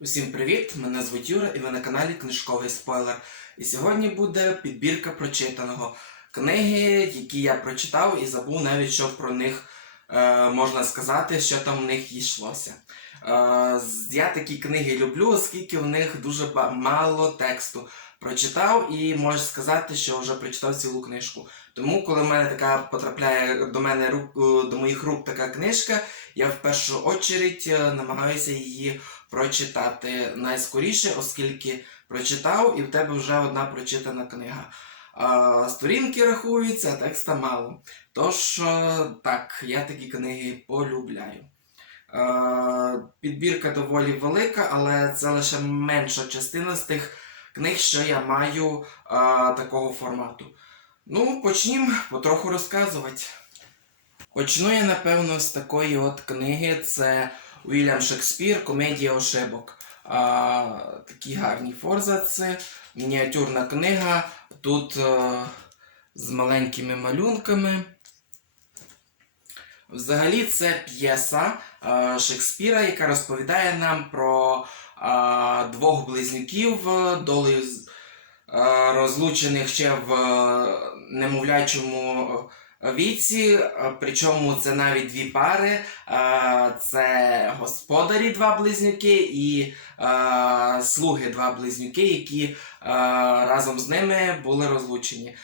Усім привіт! Мене звуть Юра і ви на каналі Книжковий спойлер. І сьогодні буде підбірка прочитаного. Книги, які я прочитав і забув навіть, що про них е, можна сказати, що там в них йшлося. Е, я такі книги люблю, оскільки в них дуже мало тексту. Прочитав і можу сказати, що вже прочитав цілу книжку. Тому, коли в мене така потрапляє до мене рук, е, до моїх рук така книжка, я в першу очередь е, намагаюся її прочитати найскоріше, оскільки прочитав і в тебе вже одна прочитана книга. Сторінки рахуються, а текста мало. Тож, е, так, я такі книги полюбляю. Е, підбірка доволі велика, але це лише менша частина з тих книг, що я маю е, такого формату. Ну, почнімо потроху розказувати. Почну я, напевно, з такої от книги. Це Уільям Шекспір, комедія ошибок. А, такі гарні форзаци, мініатюрна книга. Тут е, з маленькими малюнками. Взагалі, це п'єса е, Шекспіра, яка розповідає нам про е, двох близнюків, долею розлучених ще в немовлячому віці. Причому це навіть дві пари. Це господарі два близнюки і слуги два близнюки, які разом з ними були розлучені.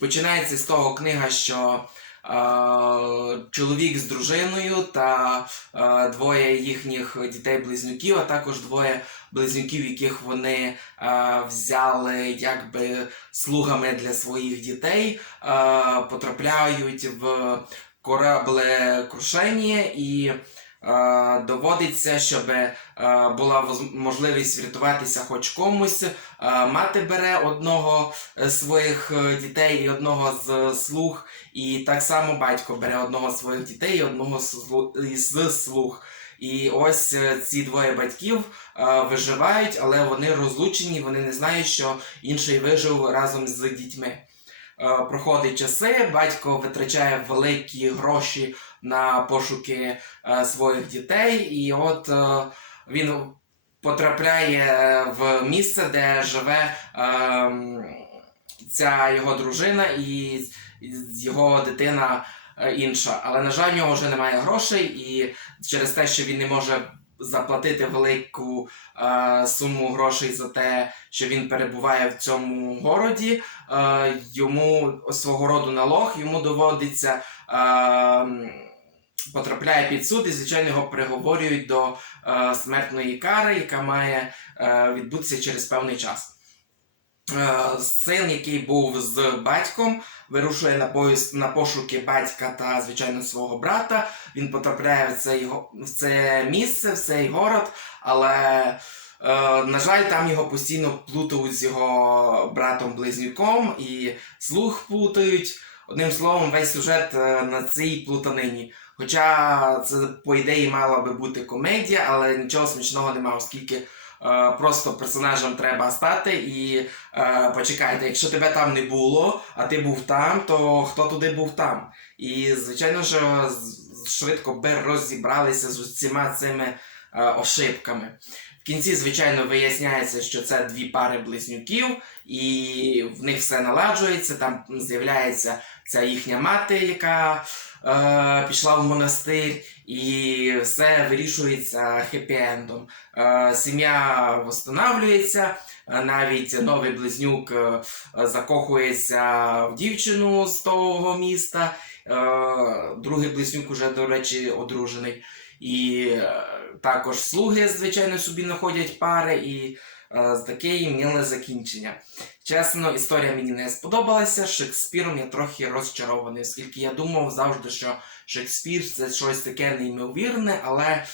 Починається з того книга, що чоловік з дружиною та е, двоє їхніх дітей-близнюків, а також двоє близнюків, яких вони е, взяли якби слугами для своїх дітей, е, потрапляють в корабле крушення і е, доводиться, щоб е, була можливість врятуватися хоч комусь. Е, мати бере одного з своїх е, дітей і одного з слуг, і так само батько бере одного з своїх дітей і одного з слу- слуг. І ось е, ці двоє батьків е, виживають, але вони розлучені, вони не знають, що інший вижив разом з дітьми. Е, Проходить часи, батько витрачає великі гроші на пошуки е, своїх дітей, і от е, він потрапляє в місце, де живе ем, ця його дружина і, його дитина е, інша. Але, на жаль, в нього вже немає грошей, і через те, що він не може заплатити велику е, суму грошей за те, що він перебуває в цьому городі, е, йому свого роду налог, йому доводиться. Е, Потрапляє під суд і, звичайно, його приговорюють до е, смертної кари, яка має е, відбутися через певний час. Е, син, який був з батьком, вирушує на, поїзд, на пошуки батька та, звичайно, свого брата. Він потрапляє в це, його, в це місце, в цей город, але, е, на жаль, там його постійно плутають з його братом-близнюком і слух плутають. Одним словом, весь сюжет е, на цій плутанині. Хоча це, по ідеї, мала би бути комедія, але нічого смішного немає, оскільки е, просто персонажам треба стати і е, почекайте, якщо тебе там не було, а ти був там, то хто туди був там? І, звичайно ж, швидко би розібралися з усіма цими е, ошибками. Кінці, звичайно, виясняється, що це дві пари близнюків, і в них все наладжується. Там з'являється ця їхня мати, яка е, пішла в монастир, і все вирішується хеппі-ендом. Е, сім'я встановлюється, е, навіть новий близнюк е, закохується в дівчину з того міста. Е, другий близнюк уже, до речі, одружений. І е, також слуги, звичайно, собі знаходять пари, і е, таке миле закінчення. Чесно, історія мені не сподобалася. Шекспіром я трохи розчарований, оскільки я думав завжди, що Шекспір це щось таке неймовірне, але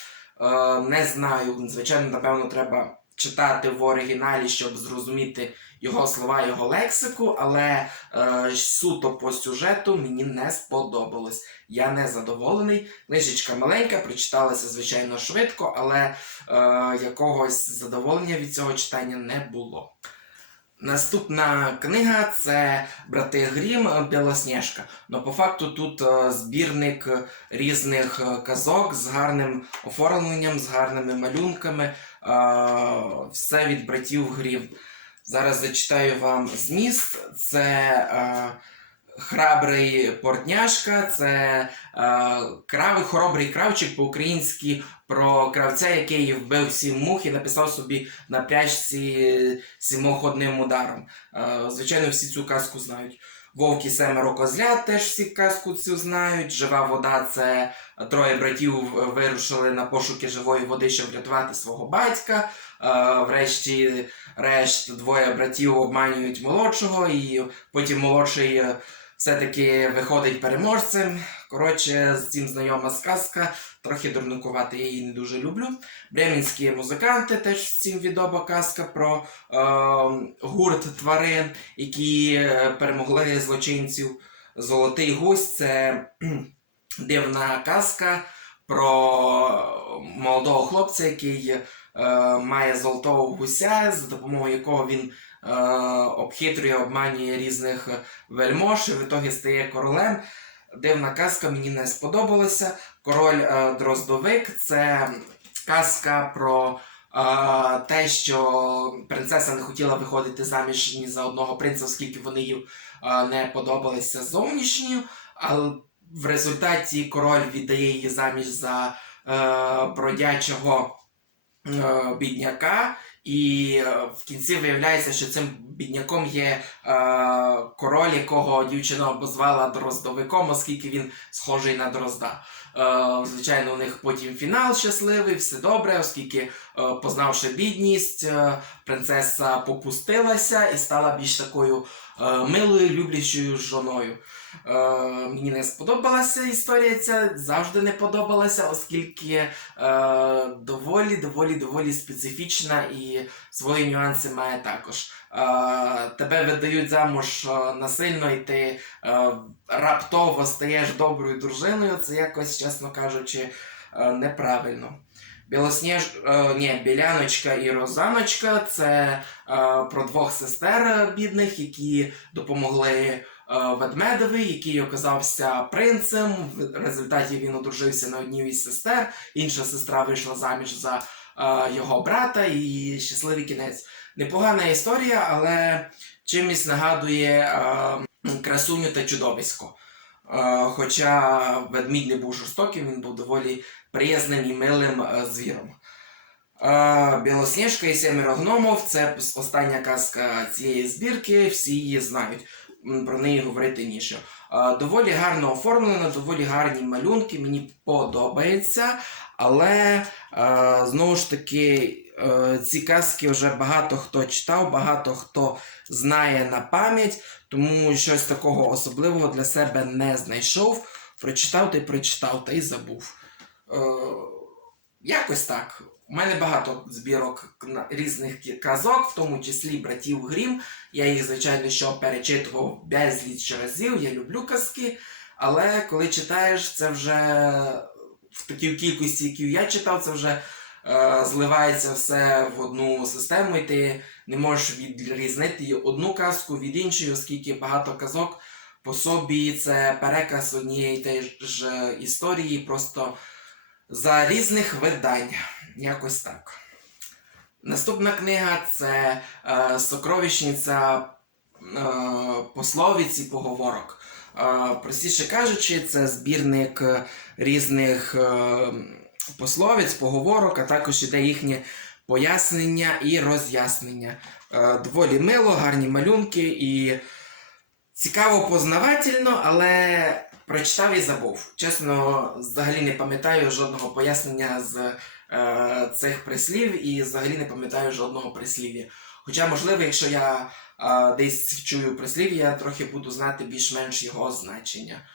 е, не знаю. Звичайно, напевно, треба читати в оригіналі, щоб зрозуміти його слова, його лексику, але е, суто по сюжету мені не сподобалось. Я не задоволений. Книжечка маленька, прочиталася, звичайно, швидко, але е, якогось задоволення від цього читання не було. Наступна книга це Брати Грім Білосніжка. Ну, по факту тут е, збірник різних е, казок з гарним оформленням, з гарними малюнками. Все від братів Грім. Зараз зачитаю вам зміст. Це е, храбрий портняшка, це е, кравий, хоробрий кравчик по-українськи про кравця, який вбив сім мух і написав собі на пряжці сімох одним ударом. Е, Звичайно, всі цю казку знають. Вовки семеро козлят теж всі казку цю знають. Жива вода це троє братів вирушили на пошуки живої води, щоб врятувати свого батька. Е, Врешті решт двоє братів обманюють молодшого, і потім молодший е, все-таки виходить переможцем. Коротше, з цим знайома сказка. Трохи дурнукувати я її не дуже люблю. Бременські музиканти теж з цим відома казка про е, гурт тварин, які е, перемогли злочинців. Золотий гусь це дивна казка про молодого хлопця, який е, має золотого гуся, за допомогою якого він е, обхитрює, обманює різних вельмож і в ітогі стає королем. Дивна казка мені не сподобалася. Король е, Дроздовик це казка про е, те, що принцеса не хотіла виходити заміж ні за одного принца, оскільки вони їй е, не подобалися зовнішньою. Але в результаті король віддає її заміж за е, бродячого е, бідняка. І е, в кінці виявляється, що цим бідняком є е, король, якого дівчина обозвала дроздовиком, оскільки він схожий на дрозда. Е, звичайно, у них потім фінал щасливий, все добре, оскільки, е, познавши бідність, е, принцеса попустилася і стала більш такою е, милою, люблячою жоною. Е, мені не сподобалася історія ця, завжди не подобалася, оскільки е, доволі, доволі, доволі специфічна і свої нюанси має також. Е, тебе видають замуж е, насильно, і ти е, раптово стаєш доброю дружиною. Це якось, чесно кажучи, е, неправильно. Білосніж... е, ні, Біляночка і Розаночка це е, про двох сестер бідних, які допомогли е, ведмедові, який оказався принцем. В результаті він одружився на одній із сестер. Інша сестра вийшла заміж за е, його брата і щасливий кінець. Непогана історія, але чимось нагадує е, красуню та чудовисько. Хоча ведмідь не був жорстоким, він був доволі приязним і милим звіром. Білосніжка і сімеро гномов це остання казка цієї збірки, всі її знають. Про неї говорити ніщо. Е, Доволі гарно оформлено, доволі гарні малюнки, мені подобається, але е, знову ж таки е, ці казки вже багато хто читав, багато хто знає на пам'ять, тому щось такого особливого для себе не знайшов. Прочитав та й прочитав, та й забув. Якось так. У мене багато збірок різних казок, в тому числі братів Грім. Я їх, звичайно, що перечитував безліч разів. Я люблю казки. Але коли читаєш, це вже в такій кількості, які я читав, це вже е, зливається все в одну систему, і ти не можеш відрізнити одну казку від іншої, оскільки багато казок по собі це переказ однієї тієї ж е, історії, просто за різних видань. Якось так. Наступна книга це е, Сокровищниця е, пословиць і поговорок. Е, простіше кажучи, це збірник різних е, пословиць, поговорок, а також іде їхнє пояснення і роз'яснення. Е, доволі мило, гарні малюнки і цікаво познавательно, але прочитав і забув. Чесно, взагалі не пам'ятаю жодного пояснення з е, цих прислів і взагалі не пам'ятаю жодного прислів'я. Хоча, можливо, якщо я е, десь чую прислів'я, я трохи буду знати більш-менш його значення.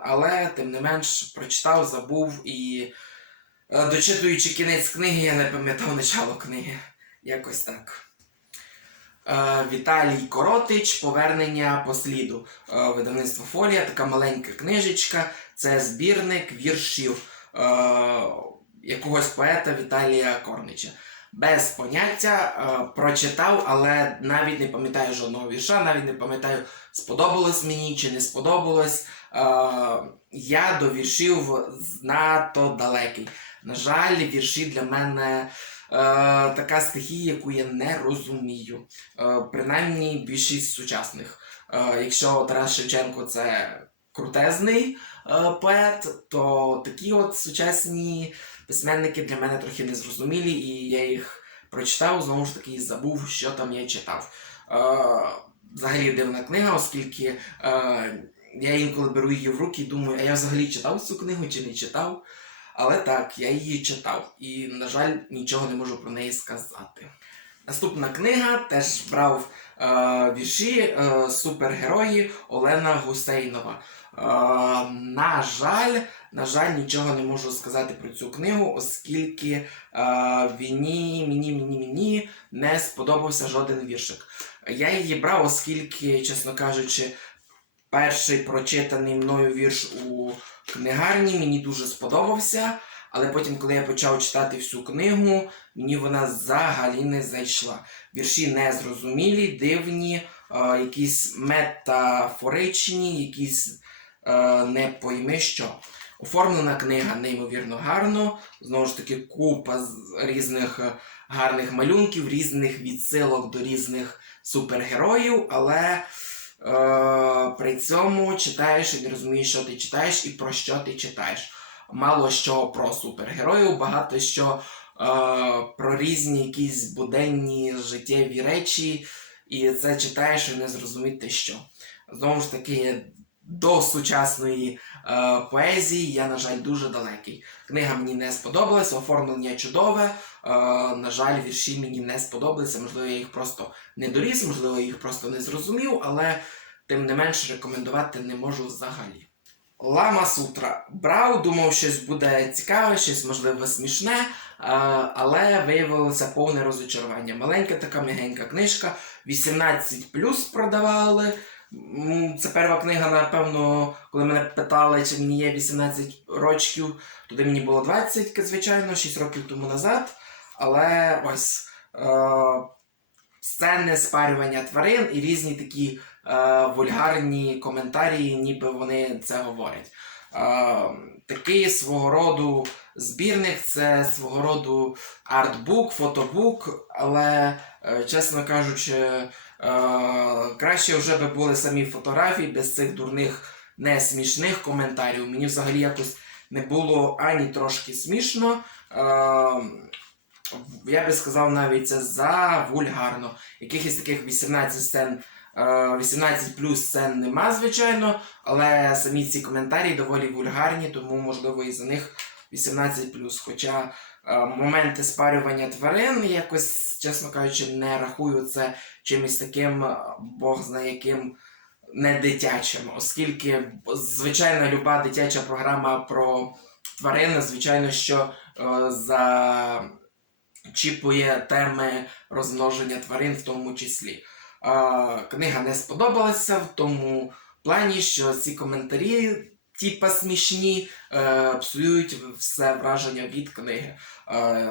Але, тим не менш, прочитав, забув і, е, дочитуючи кінець книги, я не пам'ятав начало книги. Якось так. Е, Віталій Коротич Повернення по сліду. Е, Видавництво Фолія, така маленька книжечка. Це збірник віршів е, якогось поета Віталія Корнича. без поняття, прочитав, але навіть не пам'ятаю жодного вірша, навіть не пам'ятаю, сподобалось мені чи не сподобалось. Я до віршів надто далекий. На жаль, вірші для мене така стихія, яку я не розумію. Е, принаймні більшість сучасних. Е, якщо Тарас Шевченко це крутезний е, поет, то такі от сучасні письменники для мене трохи незрозумілі, і я їх прочитав, знову ж таки, забув, що там я читав. Е, взагалі дивна книга, оскільки е, я інколи беру її в руки і думаю, а я взагалі читав цю книгу чи не читав. Але так, я її читав і, на жаль, нічого не можу про неї сказати. Наступна книга теж брав е, вірші е, супергерої Олена Гусейнова. Е, на жаль, на жаль, нічого не можу сказати про цю книгу, оскільки е, мені, мені, мені, мені не сподобався жоден віршик. Я її брав, оскільки, чесно кажучи, перший прочитаний мною вірш у книгарні мені дуже сподобався. Але потім, коли я почав читати всю книгу, мені вона взагалі не зайшла. Вірші незрозумілі, дивні, е, якісь метафоричні, якісь е, не пойми що. Оформлена книга неймовірно гарно. Знову ж таки, купа різних е, гарних малюнків, різних відсилок до різних супергероїв, але при цьому читаєш і не розумієш, що ти читаєш і про що ти читаєш. Мало що про супергероїв, багато що е, про різні якісь буденні життєві речі, і це читаєш і не зрозуміти що. Знову ж таки, до сучасної е, поезії я, на жаль, дуже далекий. Книга мені не сподобалася, оформлення чудове. Е, на жаль, вірші мені не сподобалися. Можливо, я їх просто не доріс, можливо, я їх просто не зрозумів, але тим не менш рекомендувати не можу взагалі. Лама Сутра. Брав, думав, щось буде цікаве, щось можливо смішне, е, але виявилося повне розочарування. Маленька така м'ягенька книжка, 18 продавали. Це перша книга, напевно, коли мене питали, чи мені є 18 років, тоді мені було 20, звичайно, 6 років тому назад. Але ось е, сцени спарювання тварин і різні такі е, вульгарні коментарі, ніби вони це говорять. Е, такий свого роду збірник, це свого роду артбук, фотобук, але, е, чесно кажучи, краще вже би були самі фотографії без цих дурних несмішних коментарів. Мені взагалі якось не було ані трошки смішно. Е, я би сказав навіть це за вульгарно. Якихось таких 18 сцен, е, 18 плюс сцен нема, звичайно, але самі ці коментарі доволі вульгарні, тому можливо і за них 18 плюс. Хоча е, моменти спарювання тварин якось, чесно кажучи, не рахую це чимось таким, е, Бог знає яким. Не дитячим, оскільки звичайна люба дитяча програма про тварини, звичайно, що е, зачіпує теми розмноження тварин в тому числі. Е, книга не сподобалася в тому плані, що ці коментарі, типа смішні, е, псують все враження від книги. Е,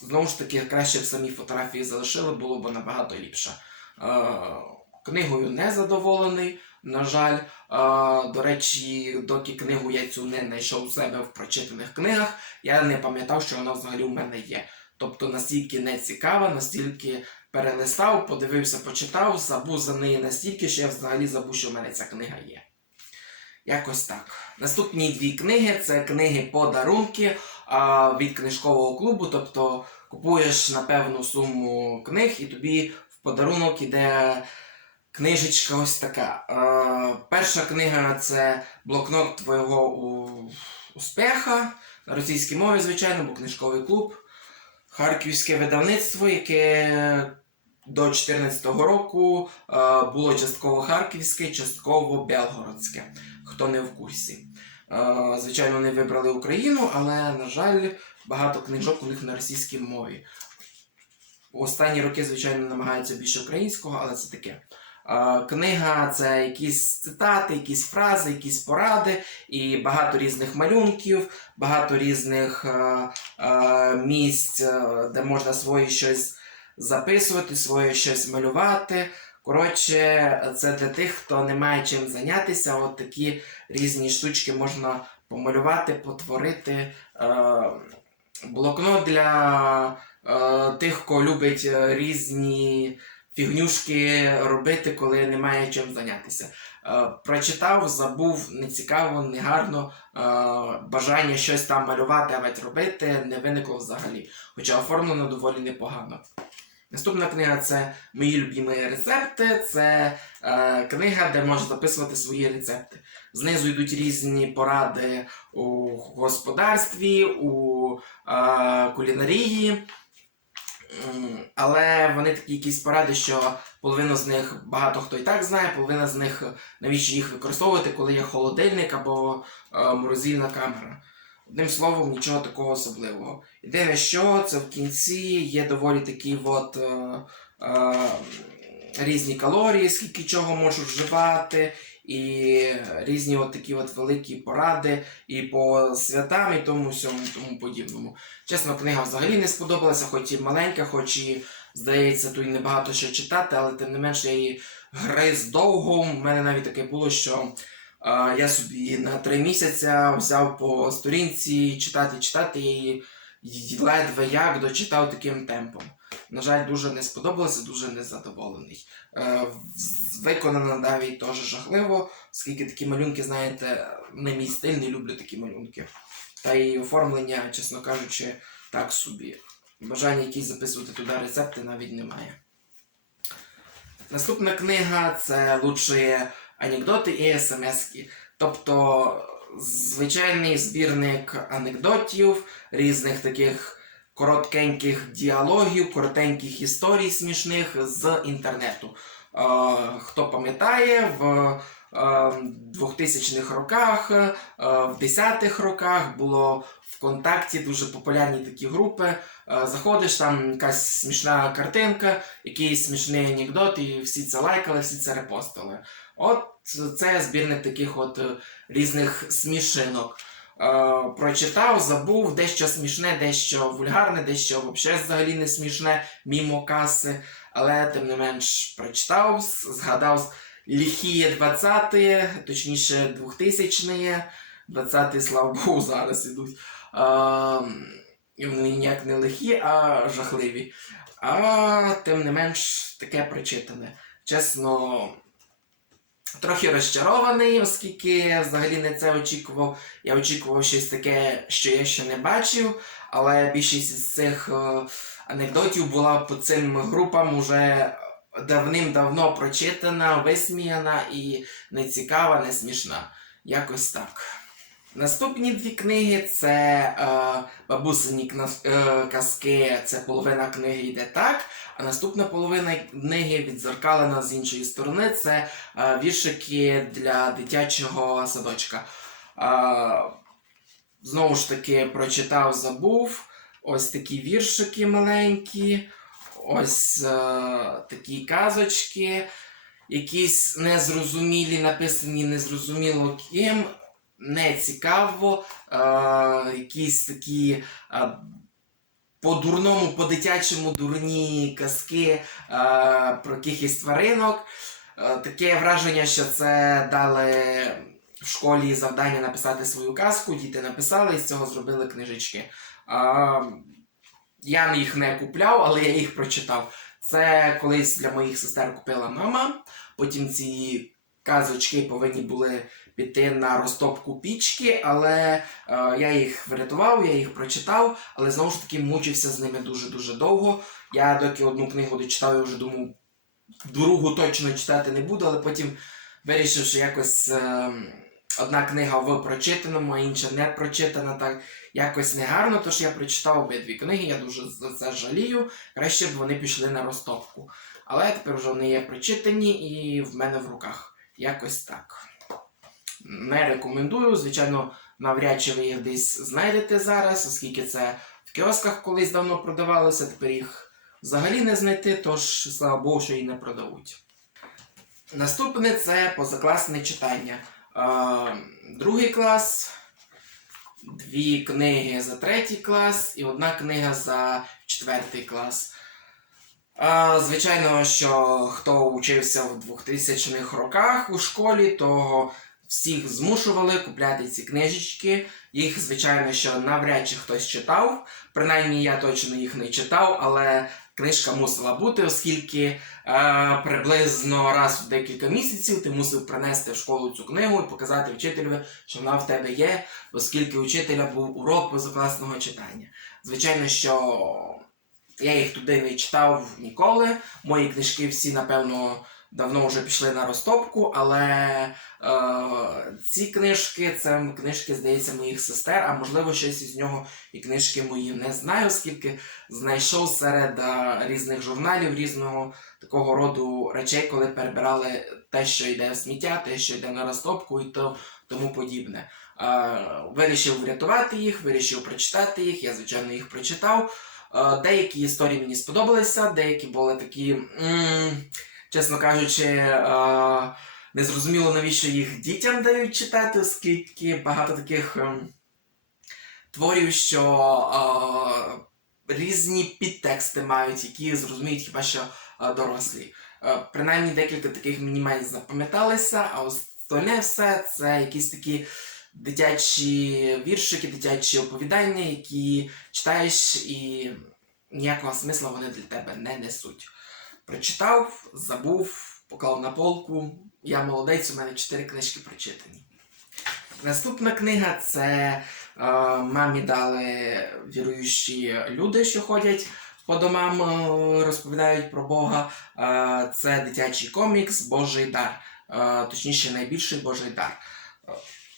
знову ж таки, краще б самі фотографії залишили, було б набагато ліпше. Е, книгою не задоволений. На жаль, е, до речі, доки книгу я цю не знайшов у себе в прочитаних книгах, я не пам'ятав, що вона взагалі у мене є. Тобто настільки не цікава, настільки перелистав, подивився, почитав, забув за неї настільки, що я взагалі забув, що в мене ця книга є. Якось так. Наступні дві книги це книги подарунки а, від книжкового клубу. Тобто купуєш на певну суму книг, і тобі в подарунок іде книжечка ось така. Перша книга це блокнот твого у... успеха на російській мові, звичайно, бо книжковий клуб. Харківське видавництво, яке до 2014 року було частково харківське, частково белгородське, хто не в курсі. Е, звичайно, вони вибрали Україну, але, на жаль, багато книжок у них на російській мові. Останні роки, звичайно, намагаються більше українського, але це таке. Е, Книга це якісь цитати, якісь фрази, якісь поради і багато різних малюнків, багато різних е, місць, де можна своє щось записувати, своє щось малювати. Коротше, це для тих, хто не має чим зайнятися. От такі різні штучки можна помалювати, потворити. Е, блокнот для е, тих, хто любить е, різні фігнюшки робити, коли немає чим зайнятися. Прочитав, забув, не цікаво, не гарно. Е, бажання щось там малювати, авать робити не виникло взагалі. Хоча оформлено доволі непогано. Наступна книга це Мої любимі рецепти. Це е, книга, де можна записувати свої рецепти. Знизу йдуть різні поради у господарстві, у е, кулінарії. Але вони такі якісь поради, що половину з них багато хто і так знає, половина з них навіщо їх використовувати, коли є холодильник або е, морозильна камера. Одним словом, нічого такого особливого. Єдине, що це в кінці є доволі такі от, е, е, різні калорії, скільки чого можу вживати, і різні от такі от великі поради і по святам, і тому всьому тому подібному. Чесно, книга взагалі не сподобалася, хоч і маленька, хоч і, здається, тут небагато що читати, але тим не менш я її гриз довго. У мене навіть таке було, що я собі на три місяці взяв по сторінці читати, читати, й- ледве як дочитав таким темпом. На жаль, дуже не сподобалося, дуже незадоволений. Е, виконано навіть теж жахливо, оскільки такі малюнки, знаєте, не мій стиль, не люблю такі малюнки. Та й оформлення, чесно кажучи, так собі. Бажання якісь записувати туди рецепти навіть немає. Наступна книга це лучші анекдоти і смски. Тобто звичайний збірник анекдотів, різних таких короткеньких діалогів, коротеньких історій смішних з інтернету. Е, хто пам'ятає, в е, 2000-х роках, е, в 10-х роках було ВКонтакті дуже популярні такі групи. Е, Заходиш, там якась смішна картинка, якийсь смішний анекдот, і всі це лайкали, всі це репостили. От це збірник таких от е, різних смішинок. Е, прочитав, забув, дещо смішне, дещо вульгарне, дещо взагалі взагалі не смішне, мімо каси. Але тим не менш прочитав, згадав ліхіє 20-ті, точніше 2000-ті. 20-ті, слава Богу, зараз ідуть. Е, і вони ніяк не лихі, а жахливі. А тим не менш таке прочитане. Чесно, трохи розчарований, оскільки я взагалі не це очікував. Я очікував щось таке, що я ще не бачив, але більшість з цих е, анекдотів була по цим групам уже давним-давно прочитана, висміяна і не цікава, не смішна. Якось так. Наступні дві книги це е, бабусині е, казки, це половина книги йде так, наступна половина книги відзеркалена з іншої сторони. Це е, віршики для дитячого садочка. Е, знову ж таки, прочитав, забув. Ось такі віршики маленькі, ось е, такі казочки, якісь незрозумілі, написані незрозуміло ким, не цікаво, е, якісь такі е, по-дурному, по-дитячому дурні казки е, про якихось тваринок. Е, таке враження, що це дали в школі завдання написати свою казку, діти написали і з цього зробили книжечки. А, я їх не купляв, але я їх прочитав. Це колись для моїх сестер купила мама. Потім ці казочки повинні були піти на розтопку пічки, але е, я їх врятував, я їх прочитав, але знову ж таки мучився з ними дуже-дуже довго. Я доки одну книгу дочитав, я вже думав, другу точно читати не буду, але потім вирішив, що якось е, одна книга в прочитаному, а інша не прочитана, так якось негарно, тож я прочитав обидві книги, я дуже за це жалію. Краще б вони пішли на розтопку. Але тепер вже вони є прочитані і в мене в руках. Якось так. Не рекомендую. Звичайно, навряд чи ви їх десь знайдете зараз, оскільки це в кіосках колись давно продавалося, тепер їх взагалі не знайти, тож слава Богу, що і не продають. Наступне це позакласне читання. Другий клас, дві книги за третій клас і одна книга за четвертий клас. Звичайно, що хто учився в 2000-х роках у школі, то всіх змушували купляти ці книжечки. Їх, звичайно, що навряд чи хтось читав. Принаймні я точно їх не читав, але книжка мусила бути, оскільки е, приблизно раз в декілька місяців ти мусив принести в школу цю книгу і показати вчителю, що вона в тебе є, оскільки у вчителя був урок позакласного читання. Звичайно, що я їх туди не читав ніколи. Мої книжки всі, напевно, давно вже пішли на розтопку, але е, ці книжки це книжки, здається, моїх сестер, а можливо, щось із нього і книжки мої не знаю, оскільки знайшов серед е, різних журналів різного такого роду речей, коли перебирали те, що йде в сміття, те, що йде на розтопку і то, тому подібне. Е, вирішив врятувати їх, вирішив прочитати їх. Я, звичайно, їх прочитав. Е, деякі історії мені сподобалися, деякі були такі, м, чесно кажучи, е, незрозуміло, навіщо їх дітям дають читати, оскільки багато таких ем, творів, що е, різні підтексти мають, які зрозуміють хіба що е, дорослі. Принаймні декілька таких мені запам'яталися, а остальне все це якісь такі дитячі віршики, дитячі оповідання, які читаєш і ніякого смисла вони для тебе не несуть. Прочитав, забув, поклав на полку. Я молодець, у мене чотири книжки прочитані. Наступна книга це е, мамі дали віруючі люди, що ходять по домам, е, розповідають про Бога. Е, це дитячий комікс Божий дар. Е, точніше, найбільший Божий дар. Е,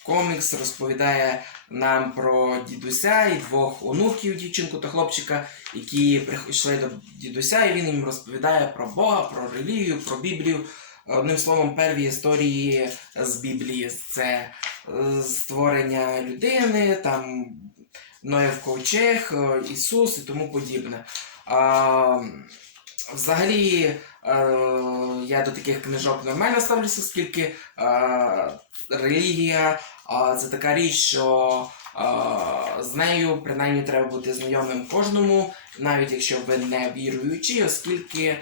Комікс розповідає нам про дідуся і двох онуків, дівчинку та хлопчика, які прийшли до дідуся, і він їм розповідає про Бога, про релігію, про Біблію. Одним словом, перві історії з Біблії це е, створення людини, там Ноєв ковчег, е, Ісус і тому подібне. А, взагалі, е, я до таких книжок нормально ставлюся, оскільки релігія це така річ, що з нею принаймні треба бути знайомим кожному, навіть якщо ви не віруючий, оскільки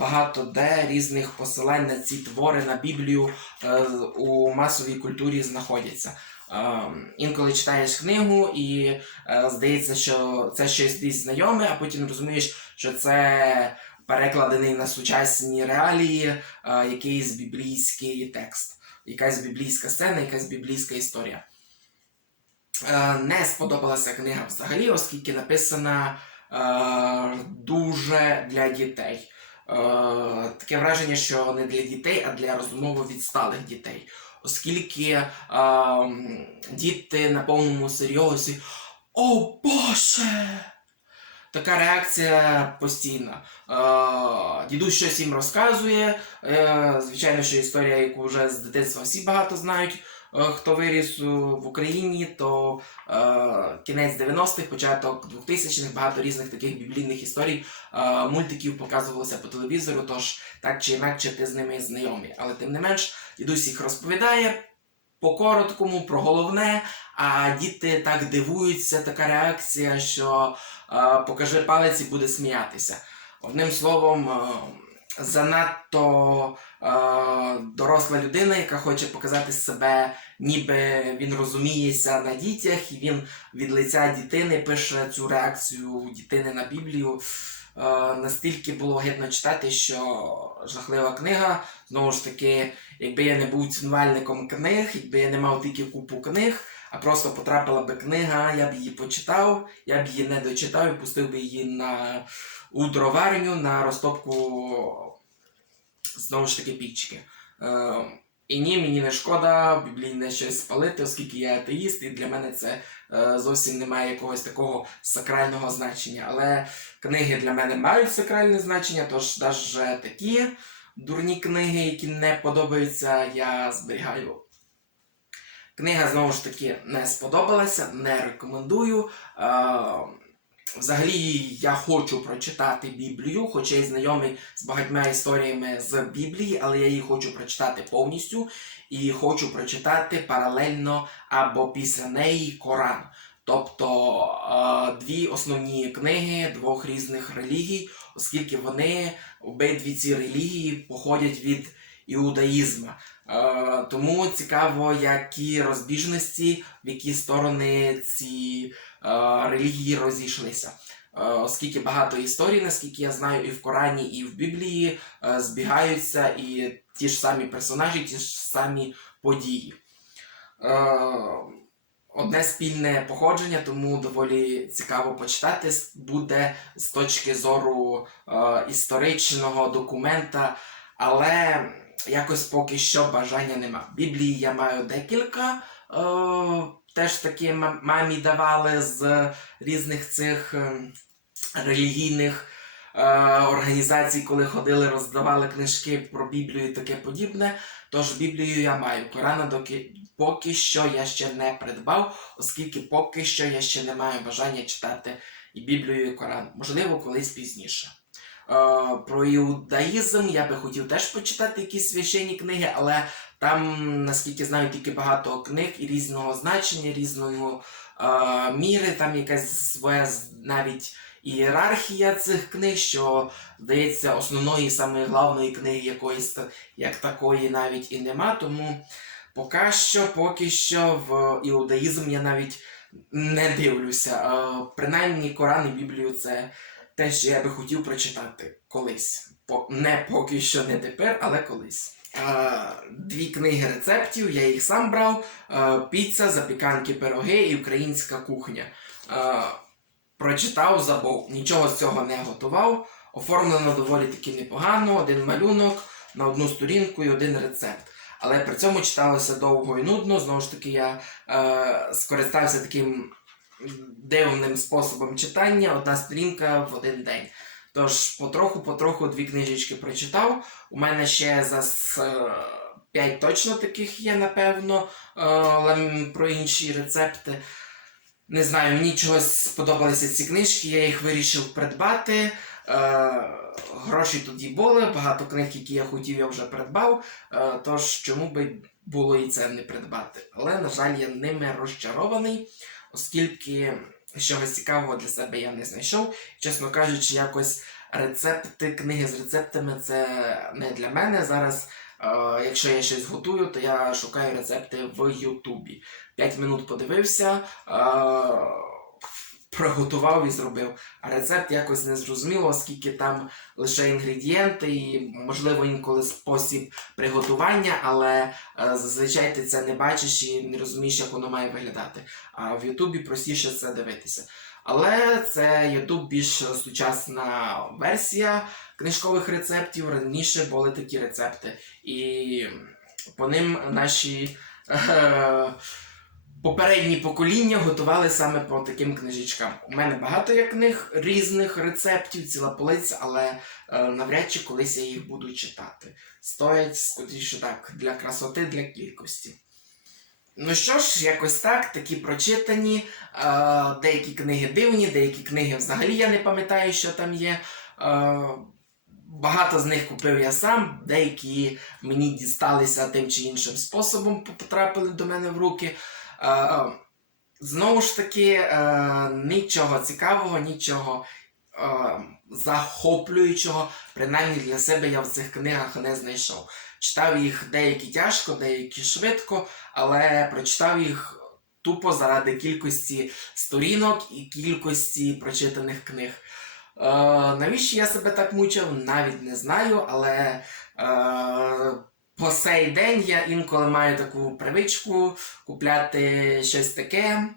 багато де різних посилань на ці твори на Біблію е, у масовій культурі знаходяться. Інколи читаєш книгу і е, здається, що це щось десь знайоме, а потім розумієш, що це перекладений на сучасні реалії якийсь біблійський текст якась біблійська сцена, якась біблійська історія. Е, не сподобалася книга взагалі, оскільки написана е, дуже для дітей. Е, таке враження, що не для дітей, а для розумово відсталих дітей. Оскільки діти на повному серйозі О Боже! Така реакція постійна. Е, дідусь щось їм розказує. Е, звичайно, що історія, яку вже з дитинства всі багато знають, е, хто виріс в Україні, то е, кінець 90-х, початок 2000-х, багато різних таких біблійних історій, е, мультиків показувалося по телевізору, тож так чи інакше ти з ними знайомий. Але тим не менш, дідусь їх розповідає. По короткому, про головне, а діти так дивуються, така реакція, що е, покажи палець і буде сміятися. Одним словом, е, занадто е, доросла людина, яка хоче показати себе, ніби він розуміється на дітях, і він від лиця дитини пише цю реакцію дитини на Біблію. Е, настільки було гидно читати, що жахлива книга. Знову ж таки, якби я не був цінувальником книг, якби я не мав тільки купу книг, а просто потрапила би книга, я б її почитав, я б її не дочитав і пустив би її на у дроварню на розтопку знову ж таки пічки. Е, і ні, мені не шкода біблійне щось спалити, оскільки я атеїст, і для мене це зовсім немає якогось такого сакрального значення. Але книги для мене мають сакральне значення, тож навіть такі дурні книги, які не подобаються, я зберігаю. Книга знову ж таки не сподобалася, не рекомендую. Взагалі я хочу прочитати Біблію, хоча й знайомий з багатьма історіями з Біблії, але я її хочу прочитати повністю і хочу прочитати паралельно або після неї Коран. Тобто е, дві основні книги двох різних релігій, оскільки вони обидві ці релігії походять від іудаїзму. Е, тому цікаво, які розбіжності, в які сторони ці релігії розійшлися. Е, Оскільки багато історій, наскільки я знаю, і в Корані, і в Біблії е, збігаються, і ті ж самі персонажі, ті ж самі події. Е, Одне спільне походження, тому доволі цікаво почитати буде з точки зору е, історичного документа, але якось поки що бажання нема. Біблії я маю декілька. Теж такі мамі давали з різних цих е, релігійних е, організацій, коли ходили, роздавали книжки про Біблію і таке подібне. Тож Біблію я маю. Корана доки поки що я ще не придбав, оскільки поки що я ще не маю бажання читати і Біблію, і Коран. Можливо, колись пізніше. Е, про іудаїзм я би хотів теж почитати якісь священні книги, але там, наскільки знаю, тільки багато книг і різного значення, різного е, міри, там якась своя навіть ієрархія цих книг, що здається, основної саме главної книги якоїсь як такої навіть і нема. Тому поки що, поки що в іудаїзм я навіть не дивлюся. Е, принаймні Коран і Біблію це те, що я би хотів прочитати колись. Не поки що не тепер, але колись. Е, дві книги рецептів, я їх сам брав: е, піца, запіканки, пироги і українська кухня. Е, прочитав, забув, нічого з цього не готував. Оформлено доволі таки непогано, один малюнок на одну сторінку і один рецепт. Але при цьому читалося довго і нудно. Знову ж таки, я е, скористався таким дивним способом читання, одна сторінка в один день. Тож потроху-потроху дві книжечки прочитав. У мене ще за е, п'ять точно таких є, напевно, е, але про інші рецепти. Не знаю, мені чогось сподобалися ці книжки, я їх вирішив придбати. Е, гроші тоді були, багато книг, які я хотів, я вже придбав. Тож чому би було і це не придбати? Але, на жаль, я ними розчарований, оскільки чогось цікавого для себе я не знайшов. Чесно кажучи, якось рецепти, книги з рецептами це не для мене. Зараз, е, якщо я щось готую, то я шукаю рецепти в Ютубі. 5 минут подивився, е, приготував і зробив. А рецепт якось не зрозуміло, оскільки там лише інгредієнти і, можливо, інколи спосіб приготування, але е, зазвичай ти це не бачиш і не розумієш, як воно має виглядати. А в Ютубі простіше це дивитися. Але це Ютуб більш сучасна версія книжкових рецептів. Раніше були такі рецепти. І по ним наші е, попередні покоління готували саме по таким книжечкам. У мене багато є книг різних рецептів, ціла полиця, але е, навряд чи колись я їх буду читати. Стоять, скоріше так, для красоти, для кількості. Ну що ж, якось так, такі прочитані. Е, деякі книги дивні, деякі книги взагалі я не пам'ятаю, що там є. Е, багато з них купив я сам, деякі мені дісталися тим чи іншим способом, потрапили до мене в руки. Е, знову ж таки, е, нічого цікавого, нічого е, захоплюючого, принаймні для себе я в цих книгах не знайшов. Читав їх деякі тяжко, деякі швидко, але прочитав їх тупо заради кількості сторінок і кількості прочитаних книг. Е, навіщо я себе так мучив, навіть не знаю, але е, по сей день я інколи маю таку привичку купляти щось таке.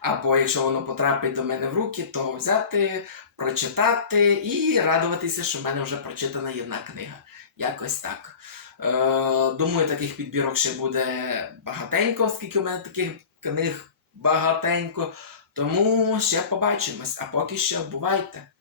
Або якщо воно потрапить до мене в руки, то взяти, прочитати і радуватися, що в мене вже прочитана одна книга. Якось так. Е, думаю, таких підбірок ще буде багатенько, оскільки у мене таких книг багатенько. Тому ще побачимось. А поки що бувайте.